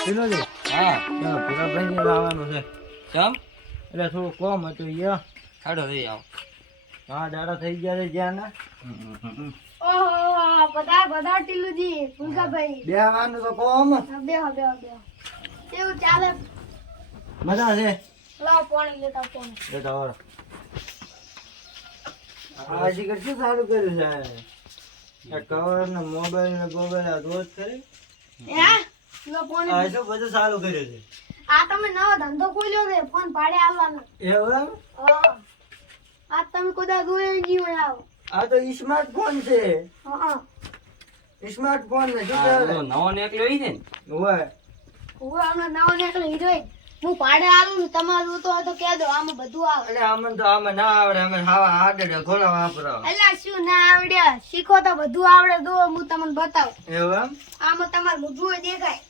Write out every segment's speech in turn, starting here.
ટીનુજી હા ભૂરાભાઈ ને લાવવાનું છે કેમ એટલે થોડું કોમ હતું યા હાડો લઈ આવો હા દાડા થઈ ગયા છે જ્યાં ને ઓહો બધા બધા ટીલુજી ભૂલકાભાઈ બેહવાનું તો કોમ બેહો બેહો બેહો કેવું ચાલે મજા છે લાવ પાણી લેતા પાણી બેટા ઓર આજે શું સારું કર્યું છે આ કવર ને મોબાઈલ ને ગોગલ આ રોજ કરી હે લો પાણી આ શું બધું સારું કર્યું છે આ તમે નવો ધંધો ખોલ્યો છે ફોન ભાડે આવવાનો એવું એમ હા આ તમે કોદા જોઈ ગયું આવો આ તો સ્માર્ટફોન છે હા સ્માર્ટફોન ને શું આ કહેવાય પેલો નવો નીકળ્યો ઈ છે ને ઓય હું હમણાં નવો નીકળ્યો હીરોઈન હું ભાડે આવું ને તમારું તો કહી દો આમાં બધું આવે એટલે આમાં તો આમાં ના આવડે અમે હાવા આડે ઘોડા વાપરો એટલે શું ના આવડે શીખો તો બધું આવડે દો હું તમને બતાવું એવું એમ આમાં તમારું મોઢું દેખાય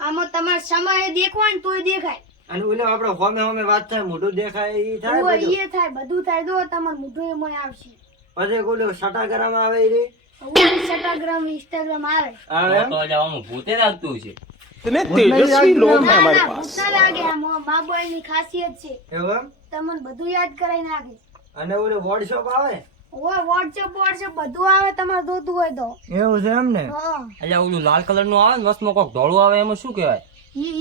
આમાં તમારો સમય દેખવાય ને તોય દેખાય અને ઓલે આપણે હોમે હોમે વાત થાય મોઢું દેખાય ઈ થાય ઓય, બધું. એ થાય બધું થાય દો તમારું મોઢું એમાં આવશે પછી ઓલે સટાગરામાં આવે ઈ રે ઇન્સ્ટાગ્રામ ઇન્સ્ટાગ્રામ આવે આવે એમ તો એટલે આમાં ભૂતે લાગતું છે તેજસ્વી લોક ના, ના, ભૂત ના લાગે આ મા બોયની ખાસિયત છે એવું એમ તમને બધું યાદ કરાઈ નાખે અને ઓલે વોટ્સઅપ આવે ઓય વોટ્સએપ બધું આવે તમારે જોતું હોય તો એવું છે એમ ને હા એટલે ઓલું લાલ કલર નું આવે ને વચમાં કોક ધોળું આવે એમાં શું કહેવાય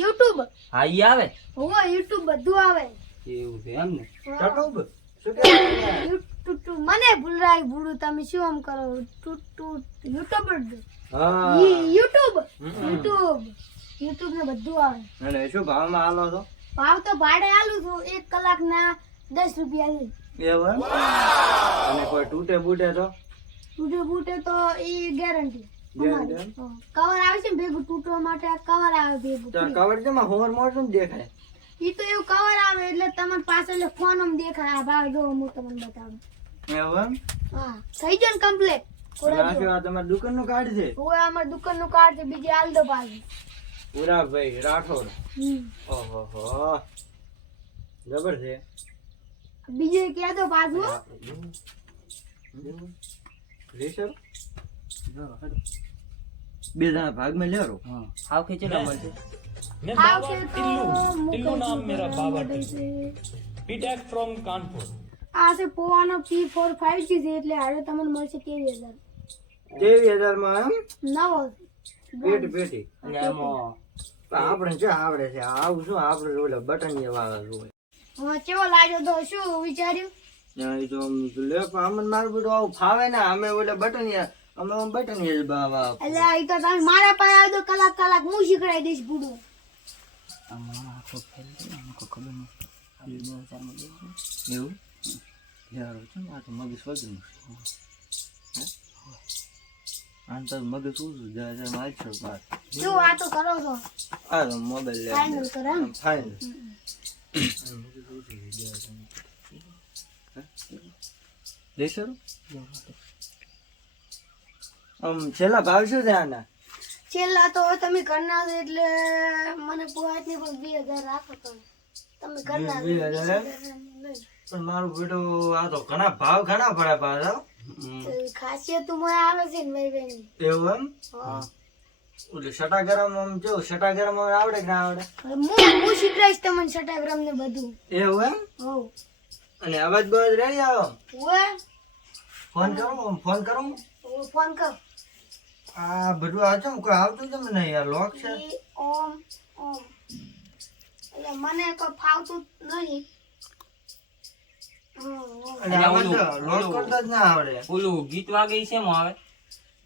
યુટ્યુબ હા ઈ આવે ઓય યુટ્યુબ બધું આવે એવું છે એમ ને ચટુબ શું કહેવાય યુટ્યુબ મને ભૂલરાય ભૂલું તમે શું આમ કરો યુટ્યુબ હા યુટ્યુબ યુટ્યુબ ને બધું આવે અને શું ભાવમાં આલો છો ભાવ તો ભાડે આલું છું 1 કલાકના 10 રૂપિયા છે એવું એમ અને કોઈ તૂટે બૂટે તો તૂટે ફૂટે તો એ ગેરંટી Guarantee એમ? કવર આવે છે ને ભેગું તૂટવા માટે આ કવર આવે ભેગું તો કવર તેમાં હોર મોટું દેખાય ઈ તો એવું કવર આવે એટલે તમને પાછળ ફોન આમ દેખાય આ ભાવ જો હું તમને બતાવું એવું એમ હા થઈ ગયો ને કમ્પ્લીટ અને આ શું આ તમારી દુકાનનું કાર્ડ છે ઓય અમાર દુકાનનું કાર્ડ છે બીજી આલ દો પાછું પુરાભાઈ રાઠોડ હમ ઓહો જબર છે બીજે કહે દો પાછું હો. રેશર બે જણા ભાગમાં લેરો હા હાવ ખેંચેલા મળશે ભાવ છે તો ટિલ્લુ નામ મેરા બાબા P-Tech from Kanpur. આ છે પોવાનો P45G છે એટલે હારે તમને મળશે 23000 23,000 માં એમ નવો પેટી અને એમાં પણ આપણે શું આવડે છે આવું શું આપણે ઓલા બટન વાળા જોવે હા કેવો લાગ્યો તો શું વિચાર્યું એ તો આમ લે પણ અમને મારું બધું આવું ફાવે ને અમે ઓલા બટન અમે બટન બાબા એટલે આ તો તમે મારા પાસે આવજો કલાક હું શીખડાઈ દઈશ પૂરું આમાં આખો ફેલ છે આમાં કોઈ ખબર નથી આપણે 2000 માં દેવું એવું યાર છે આ તો મગજ વગરનું આન તો મગજ શું છે 10,000 માં છે બાર શું વાતો કરો છો આ તો મોબાઈલ લે ફાઇનલ કરો એમ? ફાઇનલ દેશો છેલ્લા ભાવ શું છે આના છેલ્લા તો હવે તમે ઘરના છો એટલે મને પોહાત ને પણ 2000 રાખો તમે ઘરના છો. 20,000 પણ મારું બેટું આ તો ઘણા ભાવ ઘણા પડે પાછા તો ખાસિયત તો મને આવે છે ને ભાઈ ભાઈ એવું એમ હા ઓલું સટાગરમ આમ જો સટાગરમ આવડે કે ના આવડે હું શીખડાઈશ તમને સટાગ્રામ ને બધું એવું એમ હોવ અને અવાજ બવાજ રેડી આવો ઓય ફોન કરો ફોન કર આ બધું આ ચમ કોઈ આવતું કેમ નહીં યાર લોક છે ઈ ઓમ એટલે મને કોઈ ફાવતું નહીં અને આમાં તો લોક કરતા જ ના આવડે ઓલું ગીત વાગે ઈ શેમાં આવે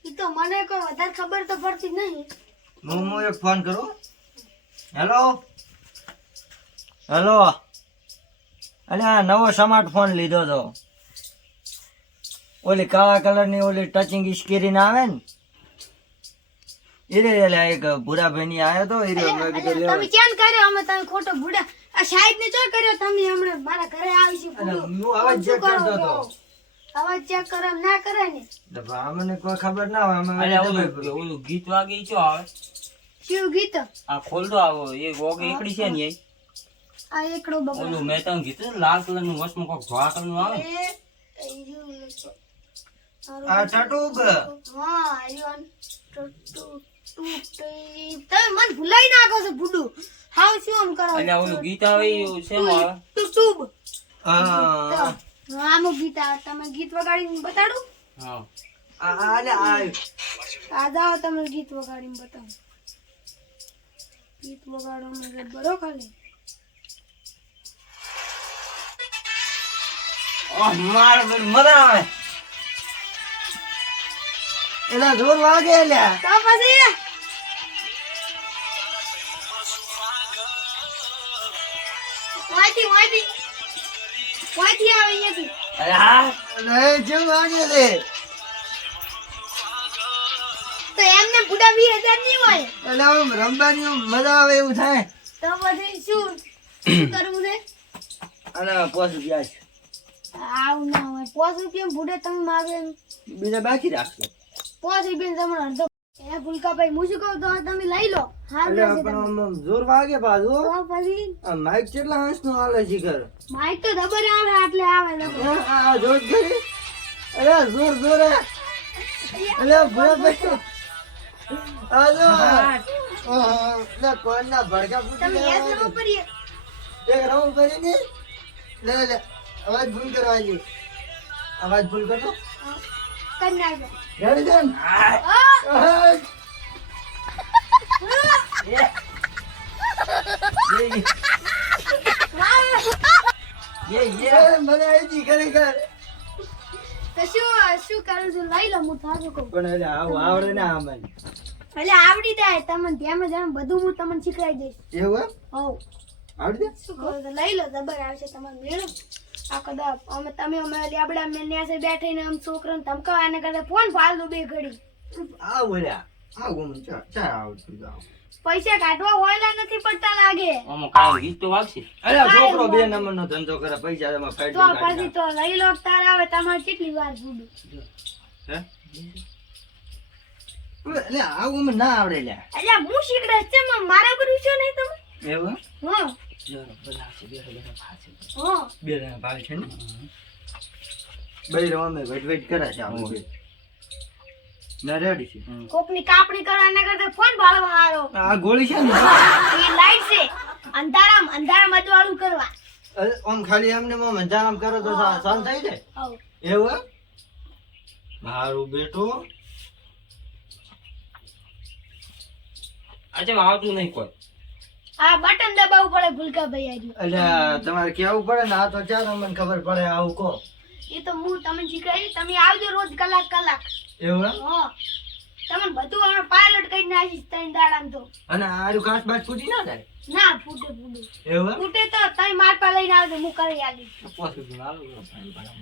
ઈ તો મને કોઈ વધારે ખબર તો પડતી નહીં હું એક ફોન કરું હેલો હેલો અલે આ નવો સ્માર્ટફોન લીધો તો ઓલી કાળા કલરની ઓલી ટચિંગ સ્ક્રીન આવે ને ઈરે એટલે એક ભૂરાભાઈ ની આવ્યો તો ઈરે મેં કીધું લેવો. તમે ચેન કર્યો અમે તમે ખોટો ભૂડા આ સાહેબ ને ચો કર્યો તમે હમણાં મારા ઘરે આવી છે અને હું અવાજ ચેક કરતો હતો અવાજ ચેક કરે એમ ના કરે ને તો ભા અમને કોઈ ખબર ના હોય અમે અરે દબાઈ ઓલું ઓલું ગીત વાગે ઈ ચો આવે શિવ ગીત આ ખોલતો આવો એ વોગે એકડી છે ને એ આ એકડો બગડો ઓલું મેં તમને કીધું ને લાલ કલર નું વચમાં કોક ધોળા કલર નું આવે ને. આ ચટુબ હા આયન ટુ તૂટી તમે મને ભૂલાઈ નાખો છો બુડુ હાવ શું આમ કરો અલ્યા ઓલું ગીત આવે એવું છે માં ટૂબ હા આમો ગીત આવે તમે ગીત વગાડીને બતાડો હા આલે આ આ જાઓ તમે ગીત વગાડીને બતાવો ગીત વગાડો મને બરો ખાલી માર મજા આવે એના જોર વાગે લ્યા તો પછી વાયથી આવે અહીંયાથી અરે હા નહીં જેમ વાગે લે તો એમને બુડા 20,000 નહીં હોય એટલે આમ રમવાની મજા આવે એવું થાય તો પછી શું કરવું છે અને પોસ રૂપિયા છે આવું ના હોય 5 રૂપિયા બુડે તમે માગે બીજા બાકી રાખજો 5 રૂપિયા તમને અડધો એ ભૂલકાભાઈ હું શું કહું તો તમે લઈ લો હા એટલે પણ આમ જોર વાગે પાછું તો પછી આ માઈક કેટલા હંસ નું હાલે છે ઘર માઈક તો ખબર આવે એટલે આવે લગભગ. આ જોર કરી અરે જોર જોર એટલે ભૂરા ભાઈ હાલો એટલે કોણના ભડકા ફૂટી તમે યાદ ગયા ન કરીએ એક રાઉન્ડ કરીને લે લે અવાજ ભૂલ કરવાની અવાજ ભૂલ કરતો કરી નાખો રેડી છે ને? હા. મને આઈજી ખરેખર તો શું કરું છું લઈ લો હું થાકું કહું પણ એટલે આવું આવડે ને આમાં એટલે આવડી જાય તમને ધ્યાન જાણ બધું હું તમને શીખવાડી દઈશ એવું એમ? હોવ આવડી શું કહો તો લઈ લો જબર આવશે તમારે મેળો આખો દા અમે તમે અમે લેબડા મેં ન્યાસે બેઠીને આમ છોકરાને ધમકાવા એને કરતા ફોન ફાલ દો બે ઘડી જાય આવું લ્યા આવું ચા આવડતું જાવ પૈસા કાઢવા હોયલા નથી પડતા લાગે આમાં કાંઈ ગીત તો વાગશે અરે આ છોકરો 2 નંબર નો ધંધો કરે પૈસા એમાં તો ફાઈટ પછી તો લઈ લો તાર આવે તમારે કેટલી વાર બુડું હે એટલે આવું મને ના આવડે લ્યા એટલે હું શીખડા છે મારા પર વિશ્વાસ નહીં તમે એવું હા જરા બનાવશે બે ભાશે હા બે જણા ભાગ છે ને બઈ રમે વેટ કરે છે આપણે બે ના રેડી છે કોકની કાપણી કરવાના કરતા ફોન ભાળવા હારો આ ગોળી છે ને એ લાઈટ છે અંધારામાં મજવાળું કરવા આમ ખાલી એમને મોમ જામ કરો તો શાંત થઈ જાય હવ એવું એમ? મારું બેટું આજે આવતું નહીં કોઈ આ બટન દબાવવું પડે ભૂલકા ભાઈ આજુ એટલે તમારે કેવું પડે ને આ તો ચાલો મને ખબર પડે આવું કહો એ તો હું તમને શીખવાડી તમે આવજો રોજ કલાક એવું એમ? હા તમને બધું અમે પાયલોટ કરી નાખીશ 3 દાડામાં તો અને આરું કાચ બાચ ફૂટી ના જાય ના ફૂટે એવું એમ? ફૂટે તો તમે માર પા લઈને આવજો હું કરી આલી પોસું છું, હાલો,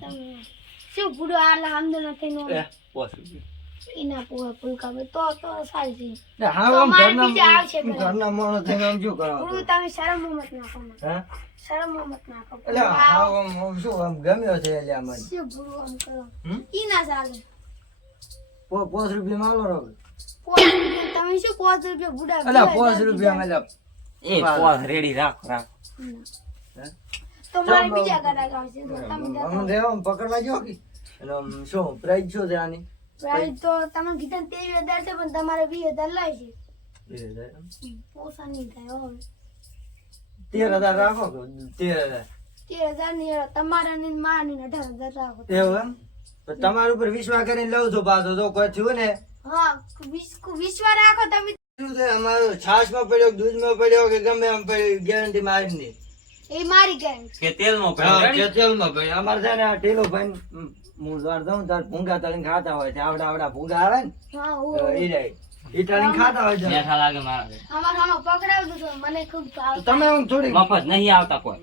તમે શું ફૂડો આલા હમદો નથી નો પોસું છું. ઈના પૂરા ભૂલકા ભાઈ તો સારી છે ને હા, તો આમ મારે બીજા આવશે ઘરના પેલા. ઘરના માણસ થઈને આમ શું કરવા પૂરું તમે શરમ મત નાખો મને. હે શરમ મત નાખો એટલે હા આમ શું આમ ગમ્યો છે એટલે આમ શું ભૂરું આમ કરો હમ? ઈ ના ચાલે 5 રૂપિયા માલો રહો 5 રૂપિયા તમે શું 5 રૂપિયા બુડા એટલે 5 રૂપિયા મેલા એ પોસ રેડી રાખ તો મારે બીજા ગરાક આવશે તો તમે અમને જતા રહેવા પકડવા જો કે અને આમ શું પ્રાઇસ શું છે આની પ્રાઇસ તો તમે કીધું 23,000 છે પણ તમારે 20,000 લાય છે 2000 પોસા નહીં થાય હવે 13,000 રાખો કે 13,000 13,000 ની તમારા ની માની 18,000 રાખો એવું એમ પણ તમારા ઉપર વિશ્વાસ કરીને લઉં છું પાછો જો કોઈ થયું ને હા વિશ્વાસ રાખો તમે શું છે અમારો છાશમાં પડ્યો કે દૂધમાં પડ્યો કે ગમે એમ પડ્યો ગેરંટી મારી નહીં એ મારી ગેરંટી કે તેલમાં હા, પડ્યો તેલમાં પડ્યો અમારે છે ને આ ટેલો ભાઈ હું દર દઉં તાર ભૂંગા તળીને ખાતા હોય છે આવડા ભૂંગા આવે ને હા તો ઓ એ જાય એ તળીને ખાતા હોય છે બેઠા લાગે મારા આમાં પકડાવજો તો મને ખૂબ ભાવ તો તમે આમ થોડી મફત નહીં આવતા કોઈ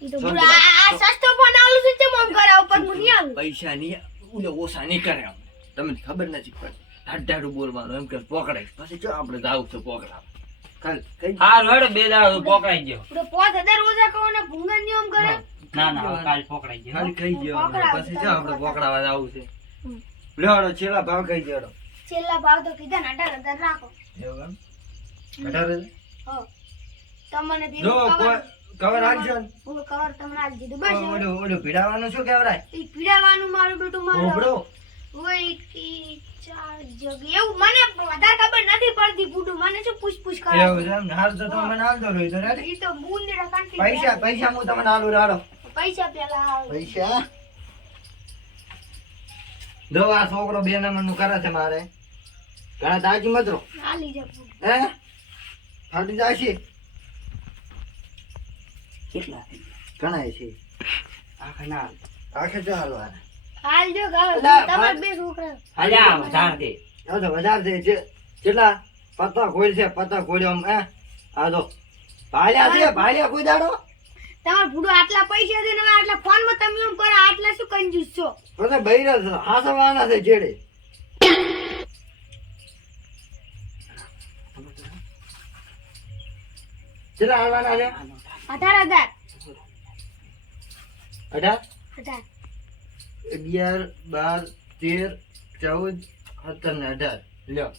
ઈ તો બુડા આ સસ્તો ફોન આલું છે મમ કરાવ પર હું નહીં આલું પૈસા નહીં ઓછા નહીં કરે આપણે તમને ખબર નથી પડતી ઢાઢું બોલવાનું એમ કે પકડાય પછી જો આપણે જાવું છે પકડાવ ખાલી કઈ હાર હેડો બે દાડો પકડાઈ ગયો તો 5,000 ઓછા કહો ને ભૂંગર નિયમ કરે ના ના હવે કાલ પકડાઈ ગયો ખાલી કહી દો પછી જો આપણે પકડાવા જાવું છે હમ. લેવાડો છેલ્લા ભાવ કહી દેડો છેલ્લા ભાવ તો કીધા ને 18,000 રાખો એવું એમ 18,000 હો તમને બે જો કવર રાખજો ને હું કવર તમને આપી દીધું બસ હવે. ઓલું ભીડાવાનું શું કહેવાય ઈ પીડાવાનું મારું બેટું મારું ઓબડો વહીથી 4 જગ એવું મને વધારે ખબર નથી પડતી બુડું મને શું પૂછ કરે એવું છે એમ ને? હાલ તો તમે મને હાલ દો રોય તો રેડી. ઈ તો બુંદડા કાંઠી પૈસા હું તમને હાલું રાડો. પૈસા પેલા આવ. પૈસા જો આ છોકરો 2 નંબરનું કરે છે મારે. ઘણા તાજી મતરો હાલી જા બુડું. હે ફાટી જાય છે. કેટલા ઘણા છે આખા ના આખે ચાલો આ હાલ જો ગાવ અલા, તમાર બે છોકરા અલ્યા વધાર દે આ તો વધારે છે જે કેટલા પત્તા ખોલ છે પત્તા ખોલ્યો આમ હે આ જો ભાલ્યા કોઈ દાડો તમાર બુડો આટલા પૈસા દે ને હવે આટલા ફોન માં તમે એમ કરો આટલા શું કંજૂસ છો પછી બૈરા હાસવાના છે જેડે કેટલા આવવાના છે 18,000 18 18 11 12 13 14 17 ને 18 લ્યો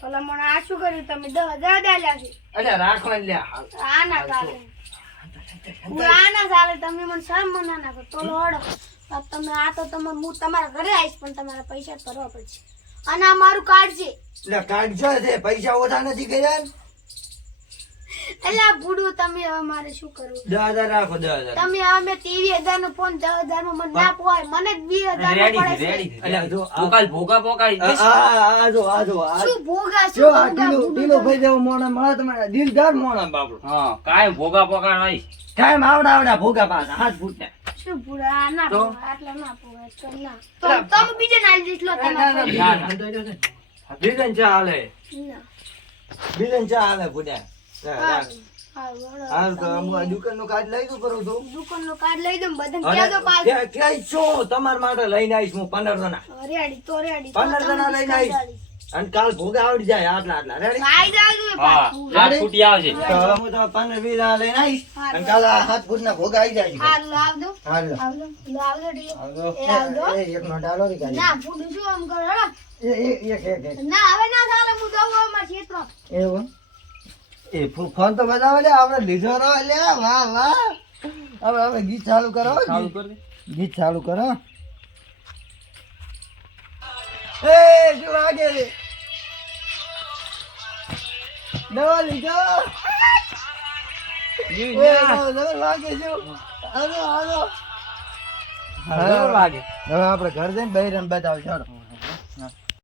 ભલા મને આ શું કર્યું તમે 10,000 આલ્યા છે અલ્યા રાખવા લ્યા આ ના ચાલે હું આ ના ચાલે તમે મને શરમ ના નાખો તો લોડો તમે આ તો તમે હું તમારા ઘરે આવીશ પણ તમારા પૈસા ભરવા પડશે અને આ મારું કાર્ડ છે એટલે કાઢજો છે પૈસા ઓછા નથી કર્યા ને એટલે આ બુડું તમે હવે મારે શું કરવું 10,000 રાખો 10,000 તમે હવે મેં 23,000 નો ફોન 10,000 માં મને ના પોવાય મને જ 20,000 નો પડે છે અલ્યા જો તું કાલ ભોગા પોકાડી દઈશ. આ જો શું ભોગા જો શું આ ભોગા ઢીલો બુડું ઢીલો ભાઈ જેવો મોણા મળે તમારે દિલદાર મોણા બાપડો હા કાંઈ ભોગા પોકાડ ટાઈમ આવડા ભોગા પાછા હાથ ફૂટને શું ભૂરા આ ના તો? પોવાય આટલા ના પોવાય તો ના તો તમે બીજે ના લીધો લો તમારે બીજન ચા હાલે ના બીજન ચા હાલે ફૂટ્યા હારું, હાલ તો હું દુકાન નું કાર્ડ લઈ દઉં કરું છું દુકાન નો કાર્ડ લઈ દઉં બધાને કહી દો પાછું. ક્યાંય છો તમારા માટે લઈને આવીશ હું 15 જણા રેડી તો રેડી 15 જણા લઈને આવીશ અને કાલ ભોગા આવડી જાય આટલા રેડી ખાઈ જાજો હા પાછું હાથ ફૂટી આવશે તો હવે હું તો 15 20 જણા લઈને આવીશ અને કાલ આ હાથ ફૂટના ભોગા આવી જાય છે હાલ લાવ દો હાલ આવજો લાવ દો ઢીલો. આવજો. એ આવજો. એક નો ડાલો રી કાઢી. ના ફૂડું શું આમ કરો હેડો. એક. ના હવે ના ચાલે હું દઉં હવે મારા ક્ષેત્રમાં. એવું એ ફોન તો બતાવે લે આપણે લીધો રો લે વાહ હવે ગીત ચાલુ કરો ચાલુ કર દે ગીત ચાલુ કરો એ શું વાગે રે દવા લીધો દવા વાગે શું હાલો વાગે હવે આપણે ઘર જઈને બૈરાને બતાવ ચાલો